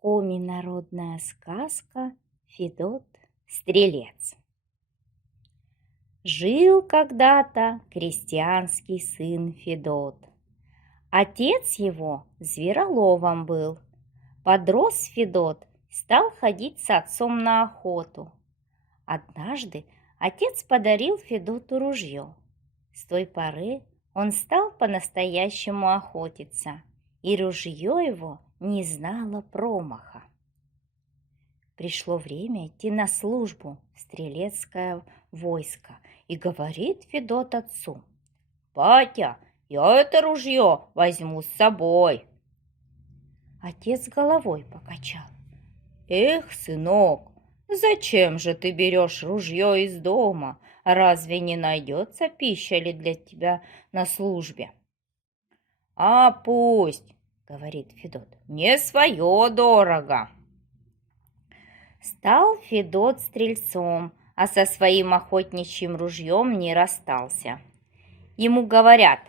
Коми народная сказка Федот Стрелец. Жил когда-то крестьянский сын Федот. Отец его звероловом был. Подрос Федот, стал ходить с отцом на охоту. Однажды отец подарил Федоту ружье. С той поры он стал по-настоящему охотиться, и ружье его не знало промаха. Пришло время идти на службу в стрелецкое войско, и говорит Федот отцу: «Батя, я это ружье возьму с собой». Отец головой покачал: «Эх, сынок, зачем же ты берешь ружье из дома? Разве не найдется пища ли для тебя на службе?» «А пусть, — говорит Федот, — мне свое дорого». Стал Федот стрельцом, а со своим охотничьим ружьем не расстался. Ему говорят: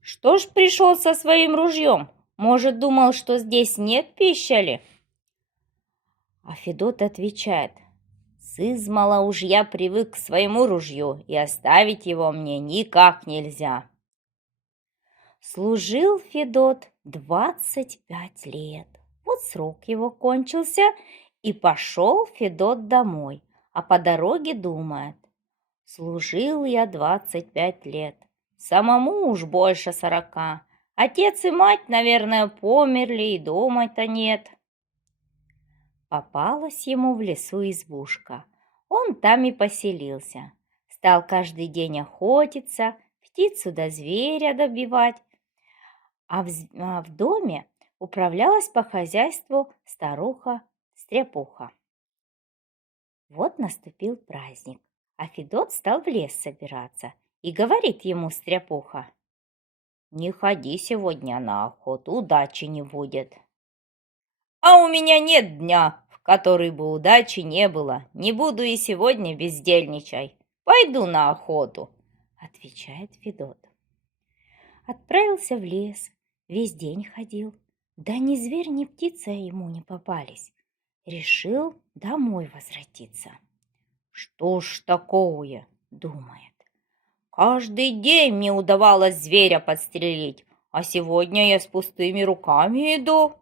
«Что ж пришел со своим ружьем? Может, думал, что здесь нет пищи ли?» А Федот отвечает: «Сызмала уж я привык к своему ружью, и оставить его мне никак нельзя». Служил Федот 25 лет. Вот срок его кончился, и пошел Федот домой, а по дороге думает: «Служил я 25 лет, самому уж больше 40. Отец и мать, наверное, померли, и дома-то нет». Попалась ему в лесу избушка. Он там и поселился. Стал каждый день охотиться, птицу да зверя добивать, а в доме управлялась по хозяйству старуха-стряпуха. Вот наступил праздник, а Федот стал в лес собираться, и говорит ему стряпуха: «Не ходи сегодня на охоту, удачи не будет». «А у меня нет дня, в который бы удачи не было. Не буду и сегодня бездельничай. Пойду на охоту», — отвечает Федот. Отправился в лес, весь день ходил, да ни зверь, ни птица ему не попались. Решил домой возвратиться. «Что ж такое?» — думает. «Каждый день мне удавалось зверя подстрелить, а сегодня я с пустыми руками иду».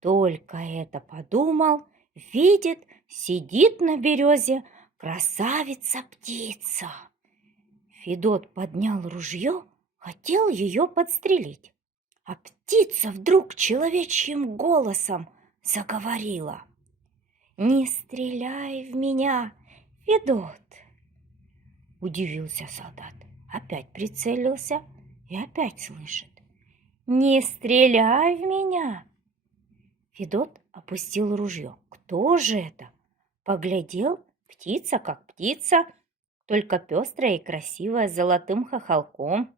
Только это подумал, видит, сидит на березе красавица-птица. Федот поднял ружье, хотел ее подстрелить, а птица вдруг человечьим голосом заговорила: «Не стреляй в меня, Федот!» Удивился солдат, опять прицелился и опять слышит: «Не стреляй в меня!» Федот опустил ружье. Кто же это? Поглядел, птица как птица, только пестрая и красивая, с золотым хохолком.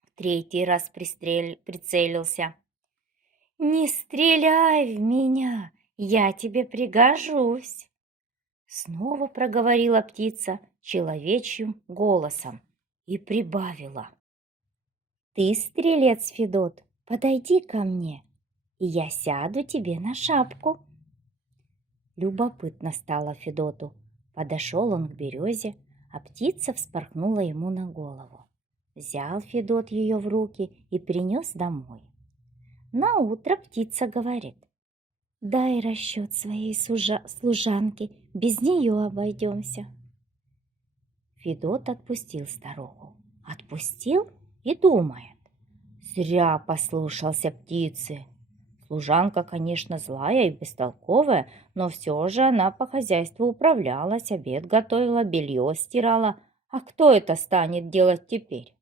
В третий раз прицелился. «Не стреляй в меня, я тебе пригожусь!» Снова проговорила птица человечьим голосом и прибавила: «Ты, стрелец Федот, подойди ко мне, и я сяду тебе на шапку». Любопытно стало Федоту. Подошел он к березе, а птица вспорхнула ему на голову. Взял Федот ее в руки и принес домой. Наутро птица говорит: «Дай расчет своей служанке, без нее обойдемся». Федот отпустил старуху. Отпустил и думает: «Зря послушался птицы. Служанка, конечно, злая и бестолковая, но все же она по хозяйству управлялась, обед готовила, белье стирала. А кто это станет делать теперь?»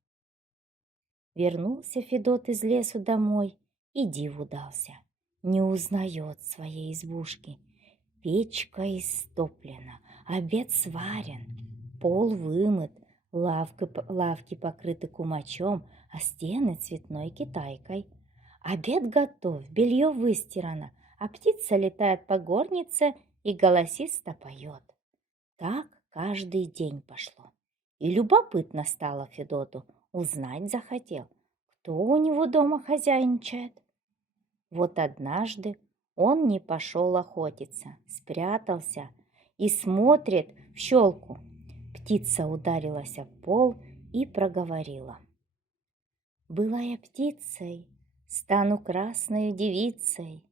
Вернулся Федот из лесу домой и диву дался. Не узнает своей избушки. Печка истоплена, обед сварен, пол вымыт, лавки покрыты кумачом, а стены цветной китайкой. Обед готов, белье выстирано, а птица летает по горнице и голосисто поет. Так каждый день пошло. И любопытно стало Федоту, узнать захотел, кто у него дома хозяйничает. Вот однажды он не пошел охотиться, спрятался и смотрит в щелку. Птица ударилась об пол и проговорила: «Была я птицей, стану красной девицей».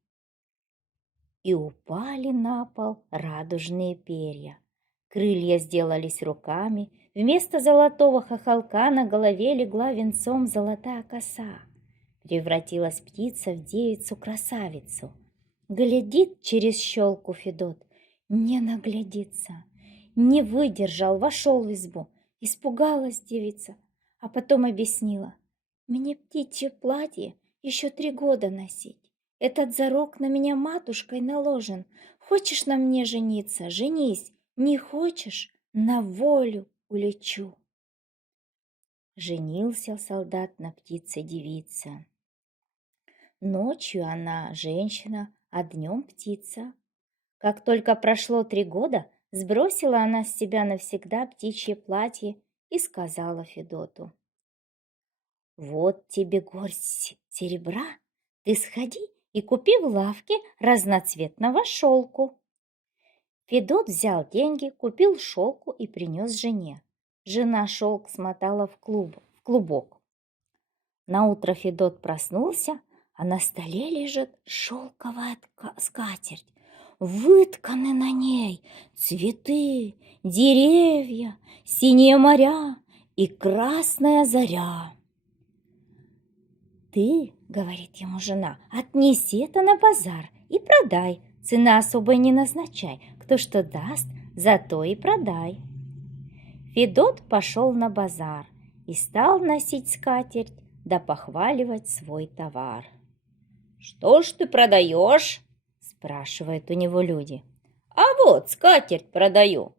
И упали на пол радужные перья. Крылья сделались руками, вместо золотого хохолка на голове легла венцом золотая коса. Превратилась птица в девицу-красавицу. Глядит через щелку Федот, не наглядится. Не выдержал, вошел в избу. Испугалась девица, а потом объяснила: «Мне птичье платье еще 3 года носить. Этот зарок на меня матушкой наложен. Хочешь на мне жениться — женись, не хочешь — на волю улечу». Женился солдат на птице-девице. Ночью она женщина, а днем птица. Как только прошло 3 года, сбросила она с себя навсегда птичье платье и сказала Федоту: «Вот тебе горсть серебра, ты сходи и купи в лавке разноцветного шелку». Федот взял деньги, купил шелку и принес жене. Жена шелк смотала в клубок. Наутро Федот проснулся, а на столе лежит шелковая скатерть. Вытканы на ней цветы, деревья, синие моря и красная заря. «Ты, — говорит ему жена, — отнеси это на базар и продай, цена особой не назначай, кто что даст, зато и продай». Федот пошел на базар и стал носить скатерть да похваливать свой товар. «Что ж ты продаешь?» — спрашивают у него люди. «А вот скатерть продаю».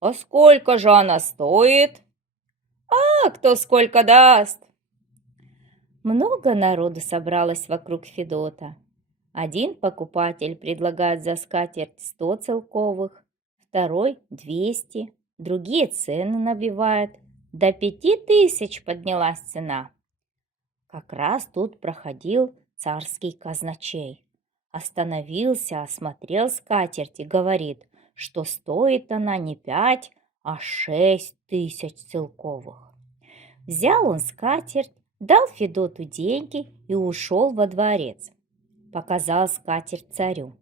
«А сколько же она стоит?» «А кто сколько даст?» Много народу собралось вокруг Федота. Один покупатель предлагает за скатерть 100 целковых, второй — 200, другие цены набивают. До 5000 поднялась цена. Как раз тут проходил царский казначей. Остановился, осмотрел скатерть и говорит, что стоит она не 5, а 6000 целковых. Взял он скатерть, дал Федоту деньги и ушел во дворец. Показал скатерть царю.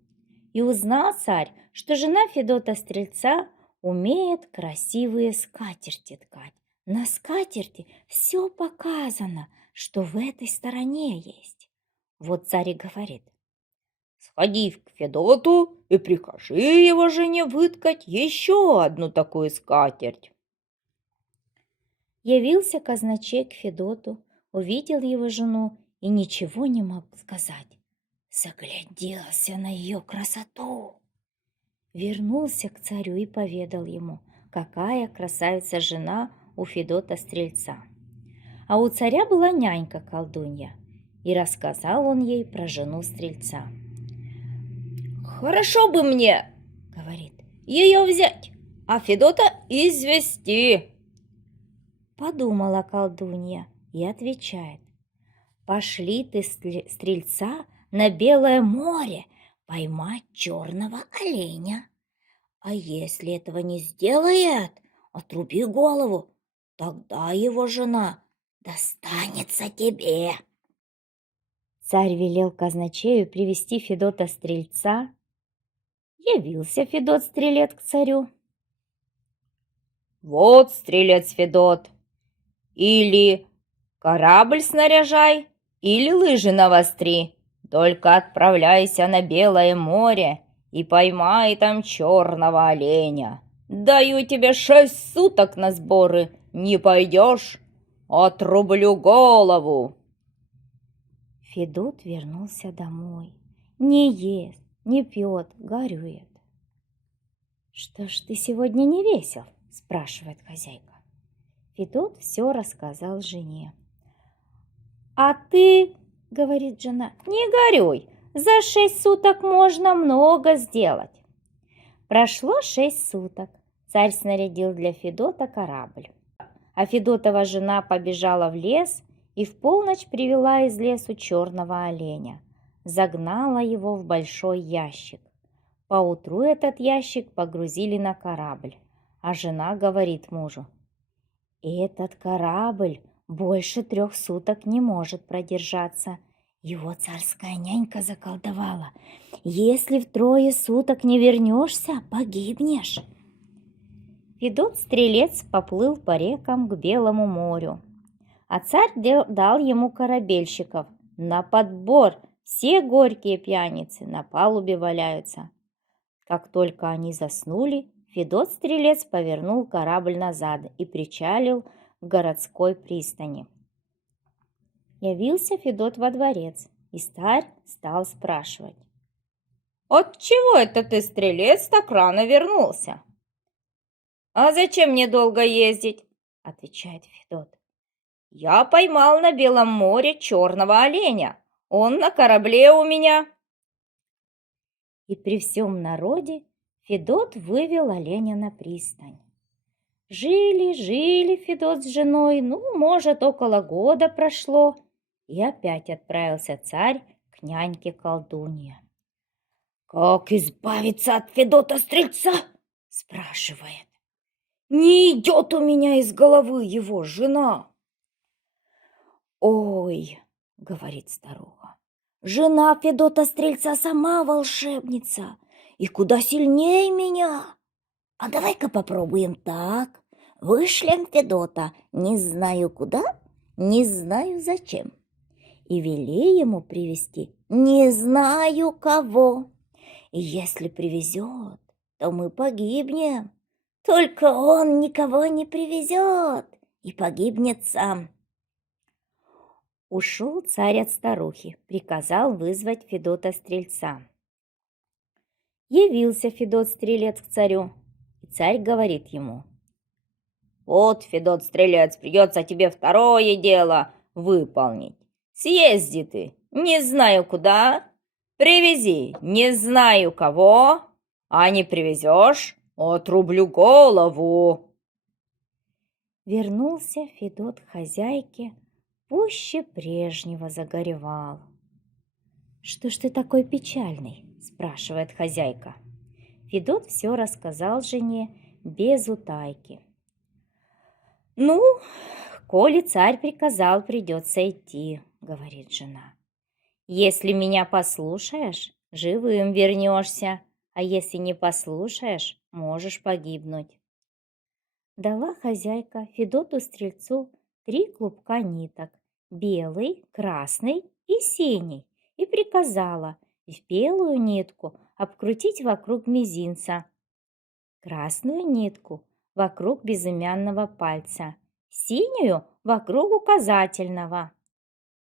И узнал царь, что жена Федота Стрельца умеет красивые скатерти ткать. На скатерти все показано, что в этой стороне есть. Вот царь и говорит: «Сходи к Федоту и прикажи его жене выткать еще одну такую скатерть». Явился казначей к Федоту, увидел его жену и ничего не мог сказать. Загляделся на ее красоту. Вернулся к царю и поведал ему, какая красавица жена у Федота Стрельца. А у царя была нянька-колдунья, и рассказал он ей про жену Стрельца. «Хорошо бы мне, — говорит, — ее взять, а Федота извести». Подумала колдунья и отвечает: «Пошли ты, Стрельца, на Белое море поймать черного оленя. А если этого не сделает, отруби голову, тогда его жена достанется тебе». Царь велел казначею привести Федота Стрельца. Явился Федот-стрелец к царю. «Вот, стрелец Федот, или корабль снаряжай, или лыжи навостри, только отправляйся на Белое море и поймай там черного оленя. Даю тебе 6 суток на сборы, не пойдешь — отрублю голову». Федот вернулся домой. Не ест, не пьет, горюет. «Что ж ты сегодня не весел?» — спрашивает хозяйка. Федот все рассказал жене. «А ты, — говорит жена, — не горюй, за 6 суток можно много сделать». Прошло 6 суток. Царь снарядил для Федота корабль. А Федотова жена побежала в лес и в полночь привела из лесу черного оленя. загнала его в большой ящик. Поутру этот ящик погрузили на корабль, а жена говорит мужу: «Этот корабль больше 3 суток не может продержаться. Его царская нянька заколдовала. Если в 3 суток не вернешься, погибнешь». Федот-стрелец поплыл по рекам к Белому морю, а царь дал ему корабельщиков на подбор. Все горькие пьяницы на палубе валяются. Как только они заснули, Федот-стрелец повернул корабль назад и причалил к городской пристани. Явился Федот во дворец, и царь стал спрашивать: «Отчего это ты, стрелец, так рано вернулся?» «А зачем мне долго ездить?» — отвечает Федот. «Я поймал на Белом море черного оленя. Он на корабле у меня». И при всем народе Федот вывел оленя на пристань. Жили Федот с женой, может, около года прошло, и опять отправился царь к няньке-колдунье. «Как избавиться от Федота-стрельца?» — спрашивает. «Не идет у меня из головы его жена». «Ой, — говорит старуха, — жена Федота-стрельца сама волшебница и куда сильнее меня. А давай-ка попробуем так. Вышлем Федота не знаю куда, не знаю зачем, и вели ему привести не знаю кого. И если привезет, то мы погибнем. Только он никого не привезет и погибнет сам». Ушел царь от старухи, приказал вызвать Федота-стрельца. Явился Федот-стрелец к царю, и царь говорит ему: «Вот, Федот-стрелец, придется тебе второе дело выполнить. Съезди ты, не знаю куда, привези, не знаю кого, а не привезешь, отрублю голову». Вернулся Федот к хозяйке, пуще прежнего загоревал. «Что ж ты такой печальный?» — спрашивает хозяйка. Федот все рассказал жене без утайки. «Ну, коли царь приказал, придется идти», — говорит жена. «Если меня послушаешь, живым вернешься, а если не послушаешь, можешь погибнуть». Дала хозяйка Федоту-стрельцу 3 клубка ниток, белый, красный и синий, и приказала в белую нитку обкрутить вокруг мизинца, красную нитку вокруг безымянного пальца, синюю вокруг указательного.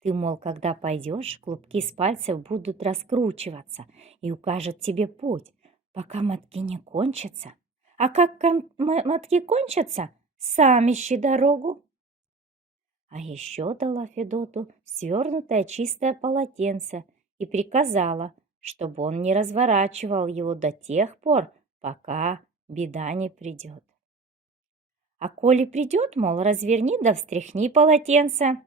Ты, мол, когда пойдешь, клубки с пальцев будут раскручиваться и укажут тебе путь, пока мотки не кончатся. А как мотки кончатся, сам ищи дорогу. А еще дала Федоту свернутое чистое полотенце и приказала, чтобы он не разворачивал его до тех пор, пока беда не придет. А коли придет, мол, разверни да встряхни полотенце.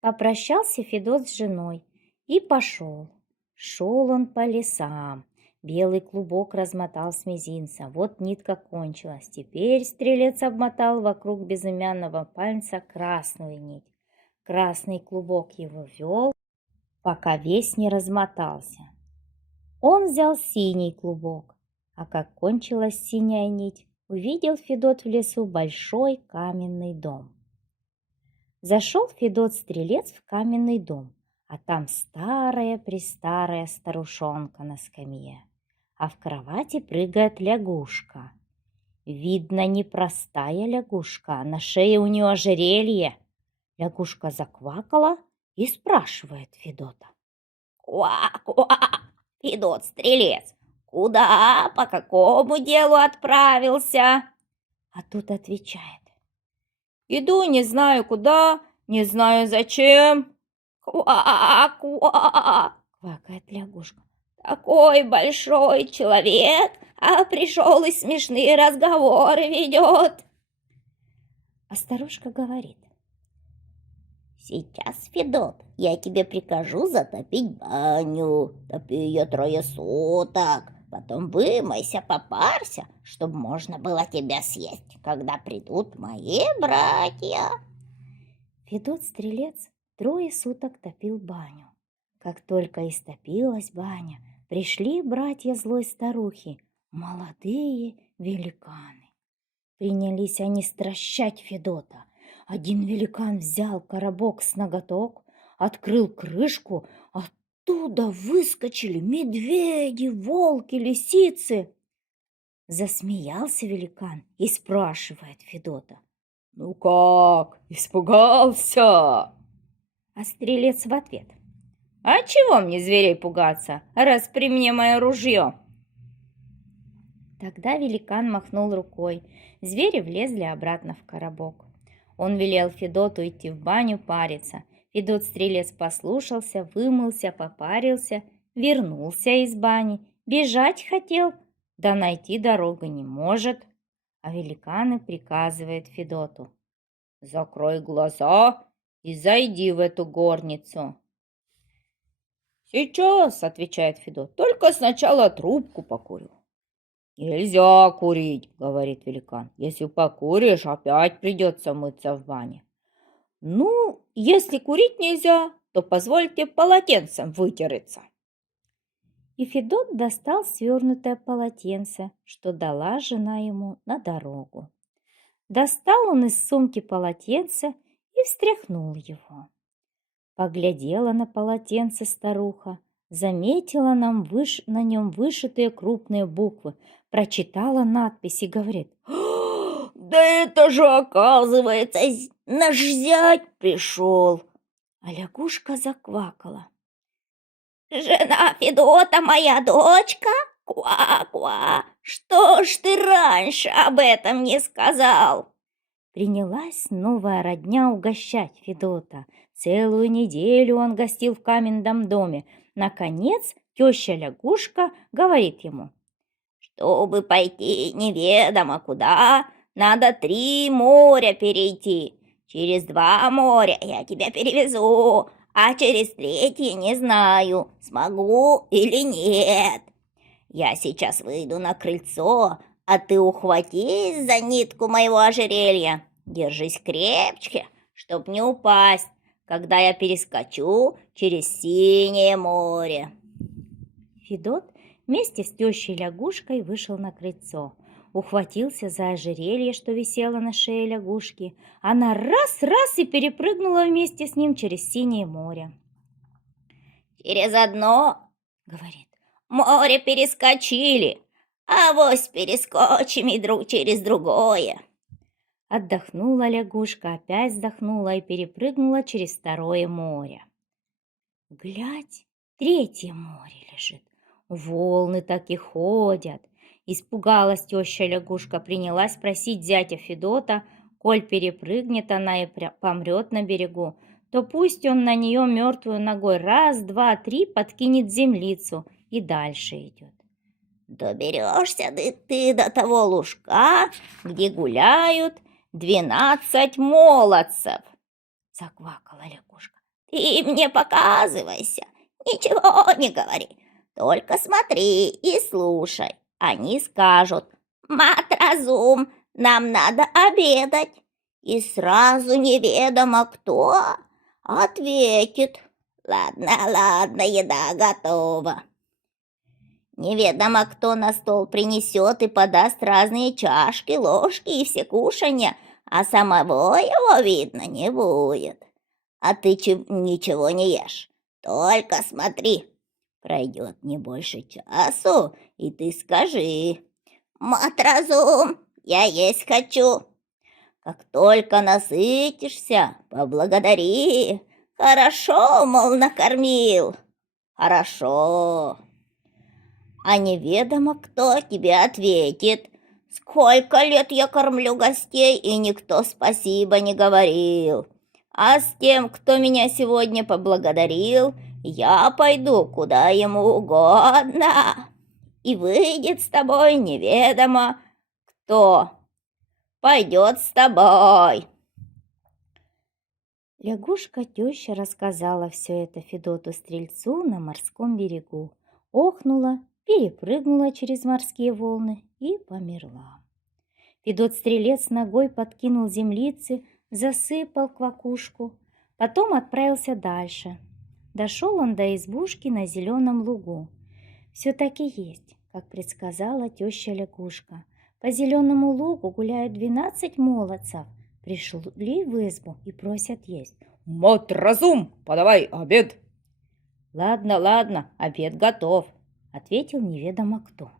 Попрощался Федот с женой и пошел. Шел он по лесам. Белый клубок размотал с мизинца. Вот нитка кончилась. Теперь стрелец обмотал вокруг безымянного пальца красную нить. Красный клубок его вел, пока весь не размотался. Он взял синий клубок, а как кончилась синяя нить, увидел Федот в лесу большой каменный дом. Зашел Федот-стрелец в каменный дом, а там старая-престарая старушонка на скамье, а в кровати прыгает лягушка. Видно, непростая лягушка, на шее у нее ожерелье. Лягушка заквакала и спрашивает Федота: «Ква-ква, Федот-стрелец, куда, по какому делу отправился?» А тут отвечает: «Иду не знаю куда, не знаю зачем». «Ква-ква!» — квакает лягушка. «Такой большой человек, а пришел и смешные разговоры ведет». А старушка говорит: Сейчас, Федот, я тебе прикажу затопить баню. Топи ее 3 суток. Потом вымойся, попарься, чтобы можно было тебя съесть, когда придут мои братья. Федот-стрелец 3 суток топил баню. Как только истопилась баня, пришли братья злой старухи, молодые великаны. Принялись они стращать Федота. Один великан взял коробок с ноготок, открыл крышку, оттуда выскочили медведи, волки, лисицы. Засмеялся великан и спрашивает Федота: «Ну как, испугался?» А стрелец в ответ: «А чего мне зверей пугаться, раз при мне мое ружье?» Тогда великан махнул рукой. Звери влезли обратно в коробок. Он велел Федоту идти в баню париться. Федот-стрелец послушался, вымылся, попарился, вернулся из бани. Бежать хотел, да найти дорогу не может. А великаны приказывают Федоту: «Закрой глаза и зайди в эту горницу». «Сейчас», — отвечает Федот, — «только сначала трубку покурю». «Нельзя курить», — говорит великан. «Если покуришь, опять придется мыться в бане». «Ну, если курить нельзя, то позвольте полотенцем вытереться». И Федот достал свернутое полотенце, что дала жена ему на дорогу. Достал он из сумки полотенце и встряхнул его. Поглядела на полотенце старуха, заметила на нем вышитые крупные буквы, прочитала надпись и говорит: Да это же, оказывается, наш зять пришел. А лягушка заквакала: Жена Федота моя дочка? Ква-ква, что ж ты раньше об этом не сказал? Принялась новая родня угощать Федота. Целую неделю он гостил в каменном доме. Наконец теща-лягушка говорит ему: Чтобы пойти неведомо куда, надо 3 моря перейти. Через 2 моря я тебя перевезу, а через 3 не знаю, смогу или нет. Я сейчас выйду на крыльцо, а ты ухватись за нитку моего ожерелья. Держись крепче, чтоб не упасть, когда я перескочу через синее море. Федот вместе с тещей-лягушкой вышел на крыльцо, ухватился за ожерелье, что висело на шее лягушки. Она раз-раз и перепрыгнула вместе с ним через синее море. «Через одно, — говорит, — море перескочили, а вось перескочим и друг через другое». Отдохнула лягушка, опять вздохнула и перепрыгнула через 2 море. Глядь, 3 море лежит. Волны так и ходят. Испугалась теща-лягушка, принялась просить зятя Федота: коль перепрыгнет она и помрет на берегу, то пусть он на нее мертвую ногой 1, 2, 3 подкинет землицу и дальше идет. Доберешься ты до того лужка, где гуляют 12 молодцев, — заквакала лягушка. Ты мне показывайся, ничего не говори, только смотри и слушай. Они скажут: «Мат-разум, нам надо обедать». И сразу неведомо кто ответит: «Ладно, ладно, еда готова». Неведомо кто на стол принесет и подаст разные чашки, ложки и все кушанья, а самого его видно не будет. А ты ничего не ешь, только смотри. Пройдет не больше часу, и ты скажи: «Мат-разум, я есть хочу». Как только насытишься, поблагодари. Хорошо, мол, накормил. Хорошо. А неведомо кто тебе ответит: «Сколько лет я кормлю гостей, и никто спасибо не говорил. А с тем, кто меня сегодня поблагодарил, я пойду куда ему угодно». И выйдет с тобой неведомо кто. Пойдет с тобой. Лягушка-теща рассказала все это Федоту-стрельцу на морском берегу, охнула, перепрыгнула через морские волны и померла. Федот-стрелец ногой подкинул землицы, засыпал квакушку, потом отправился дальше. Дошел он до избушки на зеленом лугу. Все таки есть, как предсказала теща лягушка. По зеленому лугу гуляют 12 молодцев. Пришли в избу и просят есть. «Матразум, подавай обед!» «Ладно, ладно, обед готов», — ответил неведомо кто.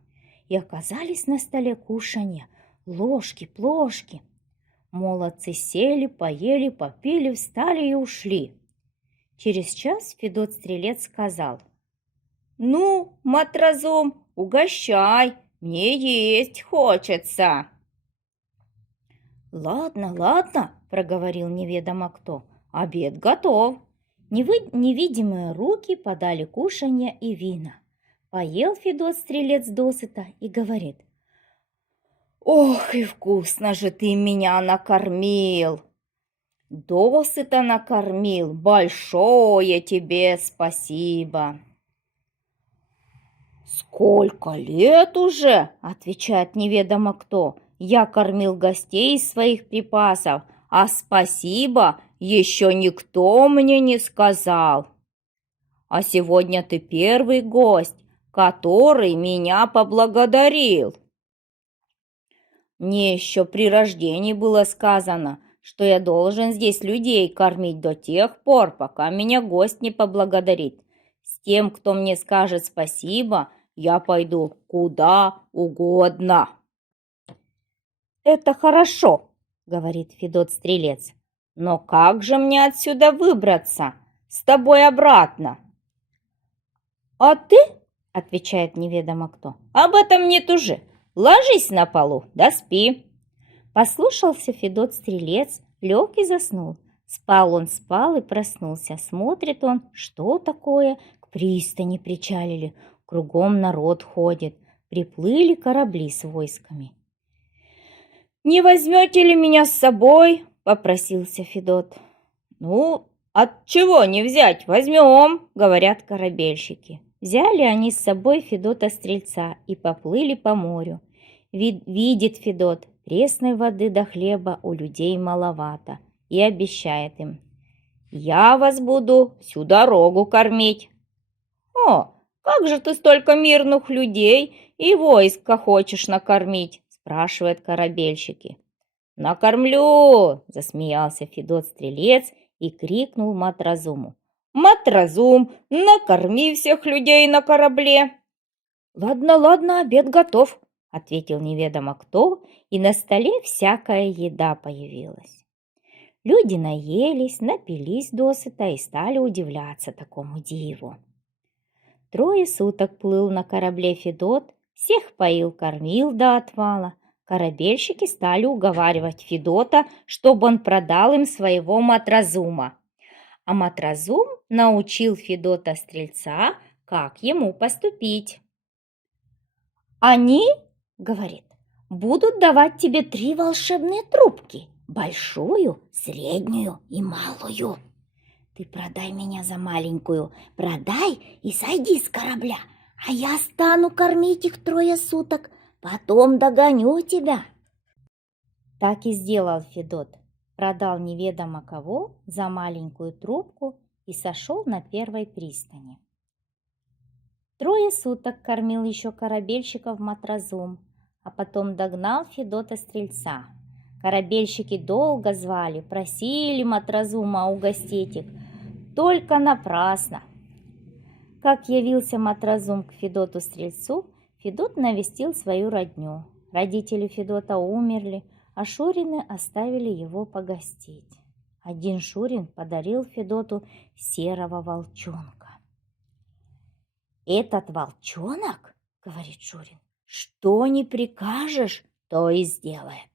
И оказались на столе кушанья, ложки, плошки. Молодцы сели, поели, попили, встали и ушли. Через час Федот-стрелец сказал: «Ну, Матразум, угощай, мне есть хочется!» «Ладно, ладно», — проговорил неведомо кто, — «обед готов». Невидимые руки подали кушанья и вина. Поел Федот-стрелец досыта и говорит: «Ох, и вкусно же ты меня накормил! Досыта накормил, большое тебе спасибо!» «Сколько лет уже, — отвечает неведомо кто, — я кормил гостей из своих припасов, а спасибо еще никто мне не сказал. А сегодня ты первый гость, который меня поблагодарил. Мне еще при рождении было сказано, что я должен здесь людей кормить до тех пор, пока меня гость не поблагодарит. С тем, кто мне скажет спасибо, я пойду куда угодно». «Это хорошо, — говорит Федот-стрелец, — но как же мне отсюда выбраться? С тобой обратно». «А ты, — отвечает неведомо кто, — об этом не тужи. Ложись на полу, да спи». Послушался Федот-стрелец, лег и заснул. Спал и проснулся. Смотрит он, что такое, к пристани причалили, кругом народ ходит, приплыли корабли с войсками. «Не возьмете ли меня с собой?» — попросился Федот. «Ну, от чего не взять? Возьмем», — говорят корабельщики. Взяли они с собой Федота-стрельца и поплыли по морю. Видит Федот, пресной воды до хлеба у людей маловато, и обещает им: «Я вас буду всю дорогу кормить». «О, как же ты столько мирных людей и войска хочешь накормить?» — спрашивают корабельщики. «Накормлю!» — засмеялся Федот-стрелец и крикнул Матразуму: «Матразум, накорми всех людей на корабле!» «Ладно, ладно, обед готов», — ответил неведомо кто, и на столе всякая еда появилась. Люди наелись, напились досыта и стали удивляться такому диву. 3 суток плыл на корабле Федот, всех поил, кормил до отвала. Корабельщики стали уговаривать Федота, чтобы он продал им своего Матразума. А Матразум научил Федота-стрельца, как ему поступить. «Они, — говорит, — будут давать тебе 3 волшебные трубки, большую, среднюю и малую. Ты продай меня за маленькую, продай и сойди с корабля, а я стану кормить их 3 суток, потом догоню тебя». Так и сделал Федот, продал неведомо кого за маленькую трубку и сошел на первой пристани. 3 суток кормил еще корабельщиков Матразум, а потом догнал Федота-стрельца. Корабельщики долго звали, просили Матразума угостить их, только напрасно. Как явился Матразум к Федоту-стрельцу, Федот навестил свою родню. Родители Федота умерли, а Шурины оставили его погостить. Один Шурин подарил Федоту серого волчонка. «Этот волчонок, — говорит Шурин, — что не прикажешь, то и сделает».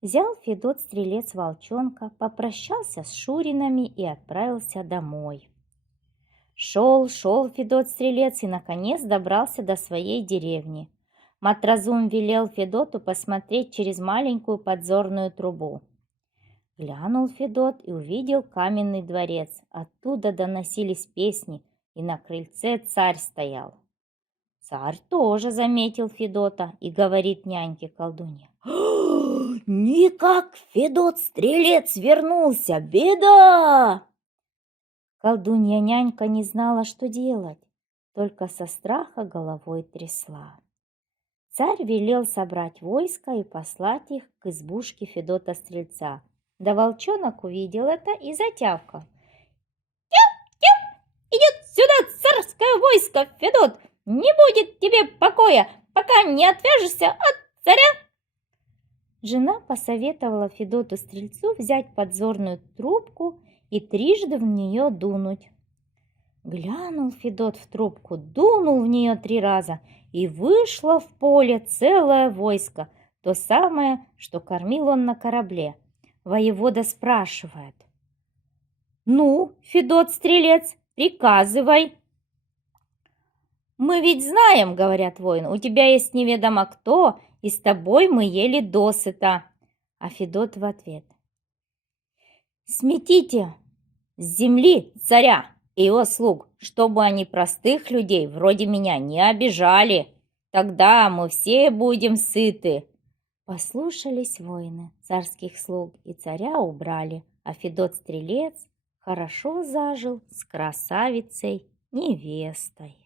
Взял Федот-стрелец волчонка, попрощался с Шуринами и отправился домой. Шел Федот-стрелец и, наконец, добрался до своей деревни. Матразум велел Федоту посмотреть через маленькую подзорную трубу. Глянул Федот и увидел каменный дворец. Оттуда доносились песни, и на крыльце царь стоял. Царь тоже заметил Федота и говорит няньке-колдунье: «Никак Федот-стрелец вернулся! Беда!» Колдунья-нянька не знала, что делать, только со страха головой трясла. Царь велел собрать войско и послать их к избушке Федота-стрельца. Да волчонок увидел это и затявкал: «Идет сюда царское войско, Федот! Не будет тебе покоя, пока не отвяжешься от царя!» Жена посоветовала Федоту-стрельцу взять подзорную трубку и трижды в нее дунуть. Глянул Федот в трубку, дунул в нее 3 раза, и вышло в поле целое войско, то самое, что кормил он на корабле. Воевода спрашивает: «Ну, Федот-стрелец, приказывай!» «Мы ведь знаем, — говорят воины, — у тебя есть неведомо кто, и с тобой мы ели досыта». А Федот в ответ: «Сметите с земли царя и его слуг, чтобы они простых людей вроде меня не обижали. Тогда мы все будем сыты». Послушались воины царских слуг и царя убрали, а Федот-стрелец хорошо зажил с красавицей невестой.